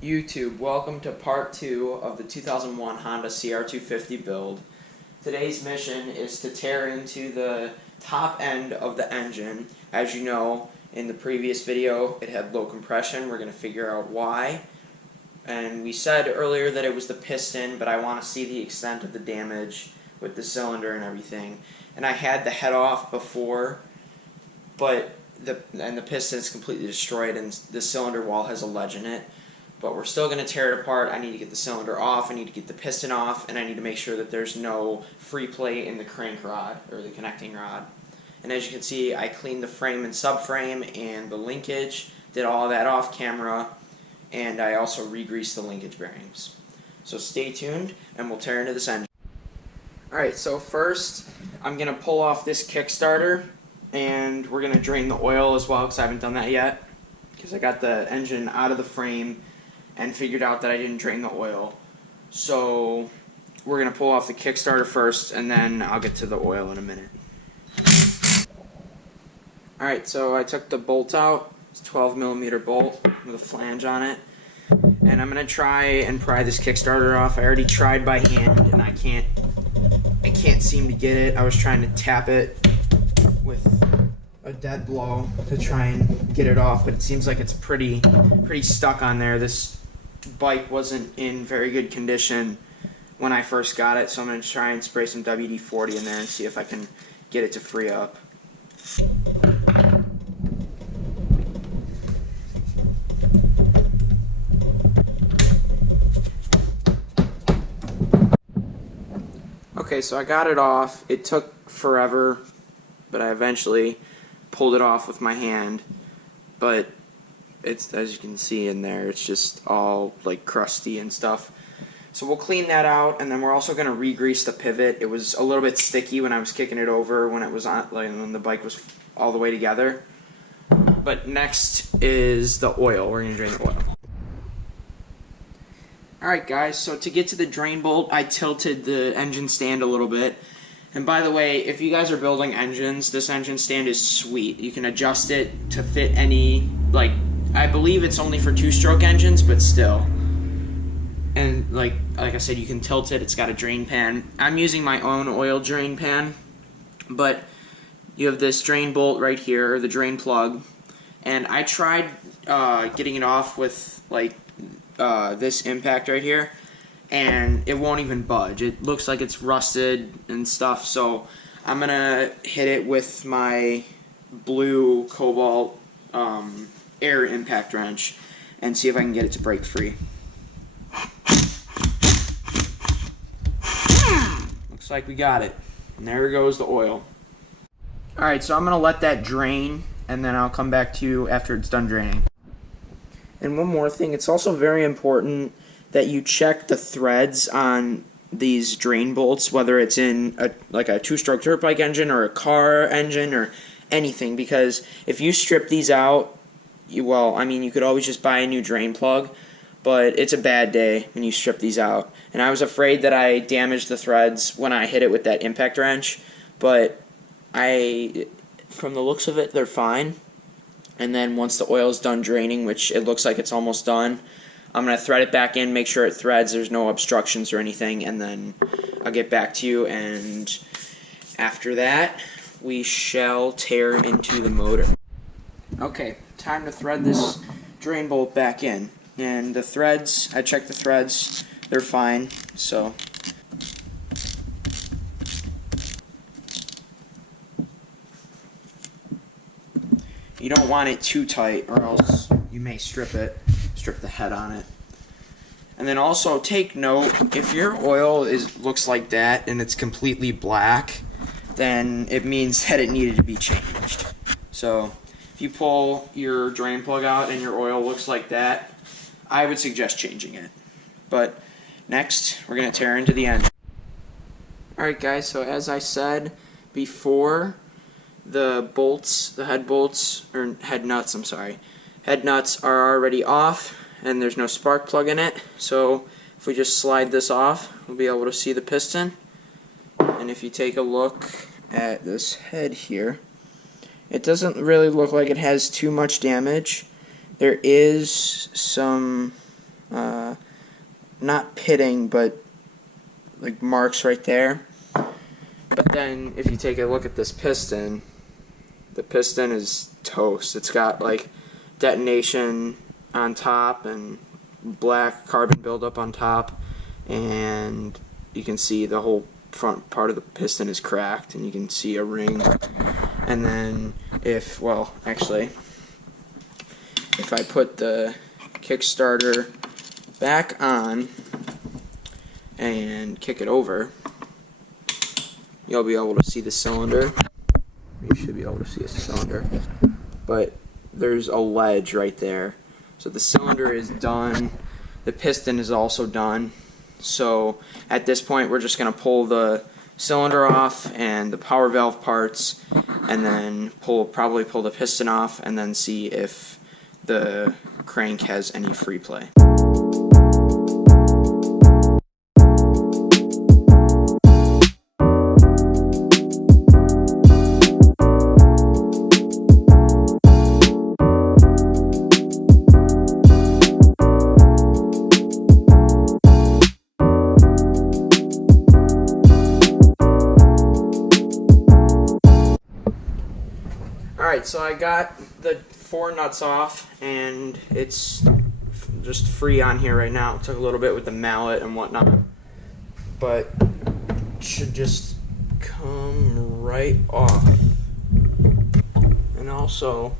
YouTube, welcome to part 2 of the 2001 Honda CR250 build. Today's mission is to tear into the top end of the engine. As you know, in the previous video it had low compression. We're going to figure out why. And we said earlier that it was the piston, but I want to see the extent of the damage with the cylinder and everything. And I had the head off before, but the piston is completely destroyed and the cylinder wall has a ledge in it. But we're still going to tear it apart. I need to get the cylinder off, I need to get the piston off, and I need to make sure that there's no free play in the crank rod, or the connecting rod. And as you can see, I cleaned the frame and subframe and the linkage, did all that off camera, and I also re-greased the linkage bearings. So stay tuned, and we'll tear into this engine. Alright, so first, I'm going to pull off this kickstarter, and we're going to drain the oil as well, because I haven't done that yet, because I got the engine out of the frame and figured out that I didn't drain the oil. So we're going to pull off the kickstarter first, and then I'll get to the oil in a minute. Alright, so I took the bolt out. It's a 12mm bolt with a flange on it. And I'm going to try and pry this kickstarter off. I already tried by hand, and I can't seem to get it. I was trying to tap it with a dead blow to try and get it off, but it seems like it's pretty stuck on there. This bike wasn't in very good condition when I first got it, so I'm going to try and spray some WD-40 in there and see if I can get it to free up. Okay, so I got it off. It took forever, but I eventually pulled it off with my hand. But it's, as you can see in there, it's just all like crusty and stuff. So we'll clean that out, and then we're also going to re-grease the pivot. It was a little bit sticky when I was kicking it over, when it was on, like, when the bike was all the way together. But next is the oil. We're going to drain the oil. Alright guys, so to get to the drain bolt, I tilted the engine stand a little bit. And by the way, if you guys are building engines, this engine stand is sweet. You can adjust it to fit any, like, I believe it's only for 2-stroke engines, but still. And like I said, you can tilt it. It's got a drain pan. I'm using my own oil drain pan, but you have this drain bolt right here, or the drain plug. And I tried getting it off with like this impact right here, and it won't even budge. It looks like it's rusted and stuff, so I'm gonna hit it with my blue cobalt air impact wrench and see if I can get it to break free. Looks like we got it, and there goes the oil. Alright, so I'm gonna let that drain, and then I'll come back to you after it's done draining. And one more thing, it's also very important that you check the threads on these drain bolts, whether it's in like a 2-stroke dirt bike engine or a car engine or anything, because if you strip these out, you could always just buy a new drain plug, but it's a bad day when you strip these out. And I was afraid that I damaged the threads when I hit it with that impact wrench, but from the looks of it, they're fine. And then once the oil is done draining, which it looks like it's almost done, I'm going to thread it back in, make sure it threads, there's no obstructions or anything, and then I'll get back to you, and after that, we shall tear into the motor. Okay, time to thread this drain bolt back in. And the threads, I checked the threads, they're fine, so you don't want it too tight, or else you may strip the head on it. And then also take note, if your oil looks like that and it's completely black, then it means that it needed to be changed. So if you pull your drain plug out and your oil looks like that, I would suggest changing it. But next, we're going to tear into the engine. Alright guys, so as I said before, the head nuts are already off, and there's no spark plug in it. So if we just slide this off, we'll be able to see the piston. And if you take a look at this head here, it doesn't really look like it has too much damage. There is some not pitting, but like marks right there. But then if you take a look at this piston, the piston is toast. It's got like detonation on top and black carbon buildup on top, and you can see the whole front part of the piston is cracked, and you can see a ring. And then if I put the kickstarter back on and kick it over, you'll be able to see the cylinder. You should be able to see a cylinder, but there's a ledge right there. So the cylinder is done. The piston is also done. So at this point, we're just going to pull the cylinder off and the power valve parts, and then probably pull the piston off, and then see if the crank has any free play. Alright, so I got the 4 nuts off, and it's just free on here right now. It took a little bit with the mallet and whatnot, but it should just come right off. And also,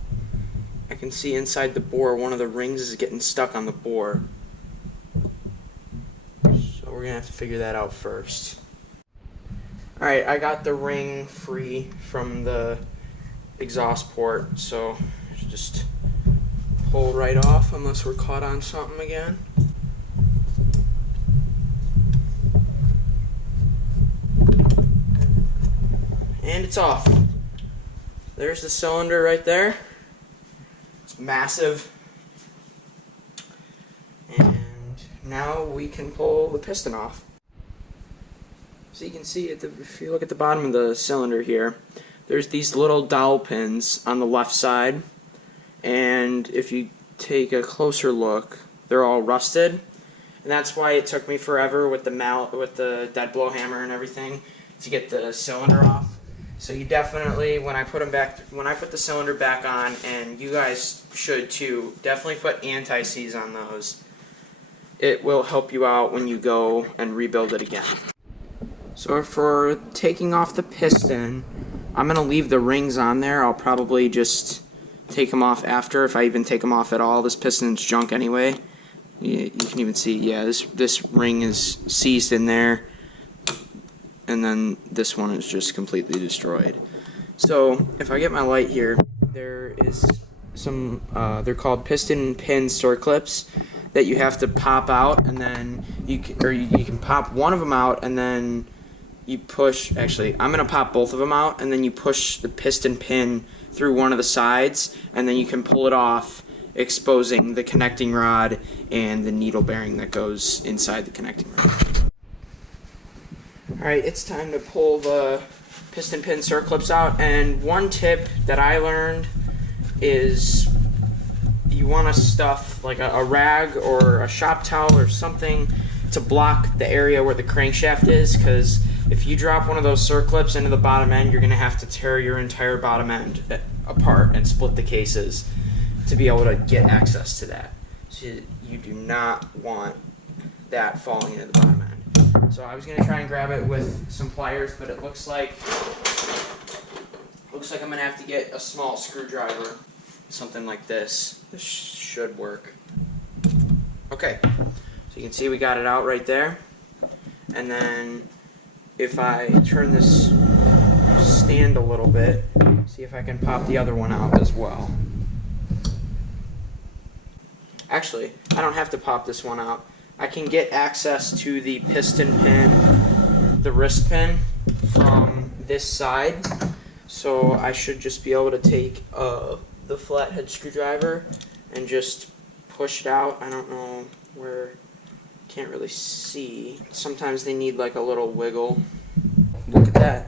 I can see inside the bore, one of the rings is getting stuck on the bore. So we're going to have to figure that out first. Alright, I got the ring free from the exhaust port, so just pull right off unless we're caught on something again. And it's off. There's the cylinder right there. It's massive. And now we can pull the piston off. So you can see if you look at the bottom of the cylinder here, there's these little dowel pins on the left side, and if you take a closer look, they're all rusted, and that's why it took me forever with the dead blow hammer and everything to get the cylinder off. So you definitely, when I put the cylinder back on, and you guys should too, definitely put anti-seize on those. It will help you out when you go and rebuild it again. So for taking off the piston, I'm going to leave the rings on there. I'll probably just take them off after, if I even take them off at all. This piston's junk anyway. You can even see, yeah, this ring is seized in there, and then this one is just completely destroyed. So if I get my light here, there is some, they're called piston pin circlips that you have to pop out, and then you can pop one of them out, and then you push, actually, I'm going to pop both of them out, and then you push the piston pin through one of the sides, and then you can pull it off, exposing the connecting rod and the needle bearing that goes inside the connecting rod. Alright, it's time to pull the piston pin circlips out, and one tip that I learned is you want to stuff like a rag or a shop towel or something to block the area where the crankshaft is, because if you drop one of those circlips into the bottom end, you're going to have to tear your entire bottom end apart and split the cases to be able to get access to that. So you do not want that falling into the bottom end. So I was going to try and grab it with some pliers, but it looks like I'm going to have to get a small screwdriver, something like this. This should work. Okay, so you can see we got it out right there. And then if I turn this stand a little bit, see if I can pop the other one out as well. Actually, I don't have to pop this one out. I can get access to the piston pin, the wrist pin, from this side. So I should just be able to take the flathead screwdriver and just push it out. I don't know where, can't really see. Sometimes they need like a little wiggle. Look at that.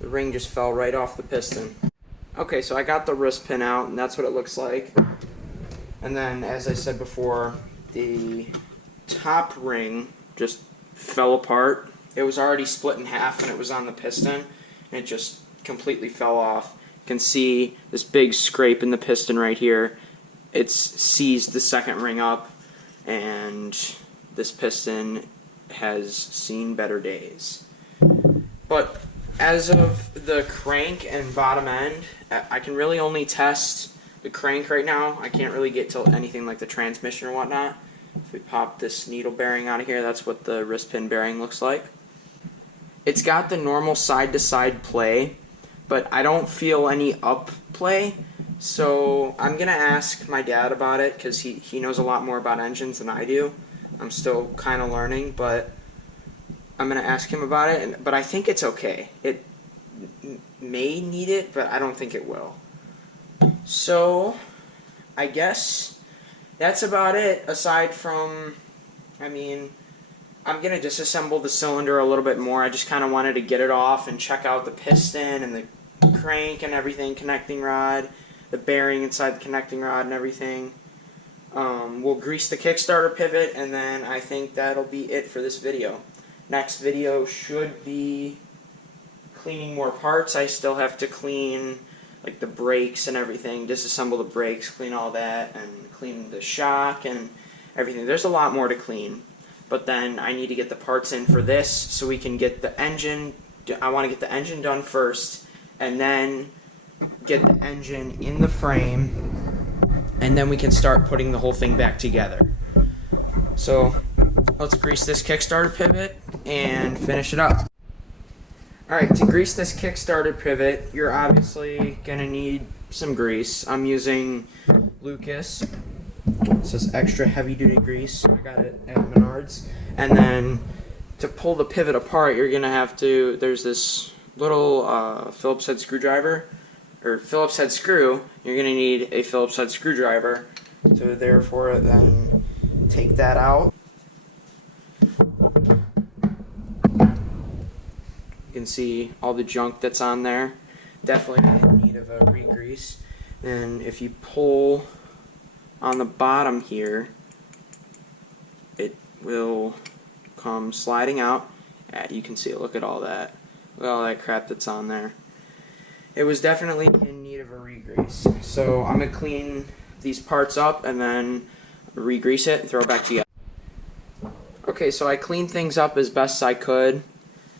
The ring just fell right off the piston. Okay, so I got the wrist pin out, and that's what it looks like. And then, as I said before, the top ring just fell apart. It was already split in half when it was on the piston, and it just completely fell off. You can see this big scrape in the piston right here. It's seized the second ring up, and this piston has seen better days. But as of the crank and bottom end, I can really only test the crank right now. I can't really get to anything like the transmission or whatnot. If we pop this needle bearing out of here, that's what the wrist pin bearing looks like. It's got the normal side-to-side play, but I don't feel any up play. So I'm going to ask my dad about it because he knows a lot more about engines than I do. I'm still kind of learning, but I'm going to ask him about it. But I think it's okay. It may need it, but I don't think it will. So I guess that's about it, aside from, I mean, I'm going to disassemble the cylinder a little bit more. I just kind of wanted to get it off and check out the piston and the crank and everything, connecting rod, the bearing inside the connecting rod and everything. We'll grease the Kickstarter pivot, and then I think that'll be it for this video. Next video should be cleaning more parts. I still have to clean like the brakes and everything, disassemble the brakes, clean all that, and clean the shock and everything. There's a lot more to clean, but then I need to get the parts in for this so we can get the engine. I want to get the engine done first, and then get the engine in the frame, and then we can start putting the whole thing back together. So let's grease this Kickstarter pivot and finish it up. Alright, to grease this Kickstarter pivot, you're obviously going to need some grease. I'm using Lucas. This is extra heavy duty grease. I got it at Menards. And then to pull the pivot apart, you're going to have to, there's this little Phillips head screwdriver, or Phillips head screw. You're going to need a Phillips head screwdriver. So therefore, then take that out. You can see all the junk that's on there. Definitely in need of a re-grease. And if you pull on the bottom here, it will come sliding out. You can see it. Look at all that. Look at all that crap that's on there. It was definitely in need of a re-grease. So I'm going to clean these parts up and then re-grease it and throw it back together. Okay, so I cleaned things up as best I could.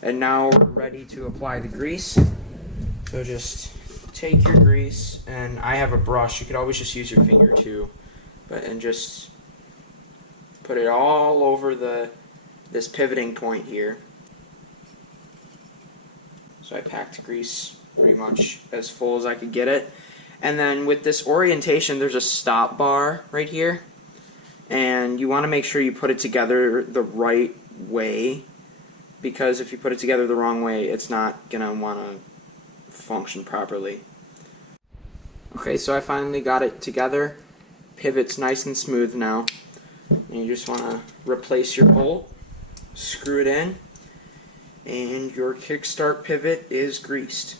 And now we're ready to apply the grease. So just take your grease, and I have a brush. You could always just use your finger too, and just put it all over this pivoting point here. So I packed grease pretty much as full as I could get it. And then with this orientation, there's a stop bar right here, and you want to make sure you put it together the right way, because if you put it together the wrong way, it's not going to want to function properly. Okay, so I finally got it together. Pivot's nice and smooth now. And you just want to replace your bolt, screw it in, and your kickstart pivot is greased.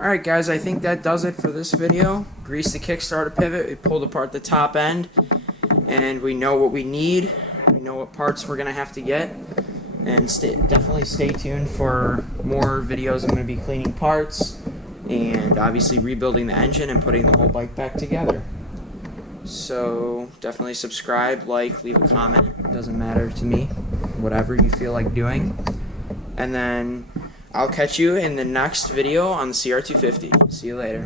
Alright guys, I think that does it for this video. Grease the Kickstarter pivot, we pulled apart the top end, and we know what we need. We know what parts we're going to have to get. And definitely stay tuned for more videos. I'm going to be cleaning parts and obviously rebuilding the engine and putting the whole bike back together. So definitely subscribe, like, leave a comment. It doesn't matter to me. Whatever you feel like doing. And then I'll catch you in the next video on the CR250. See you later.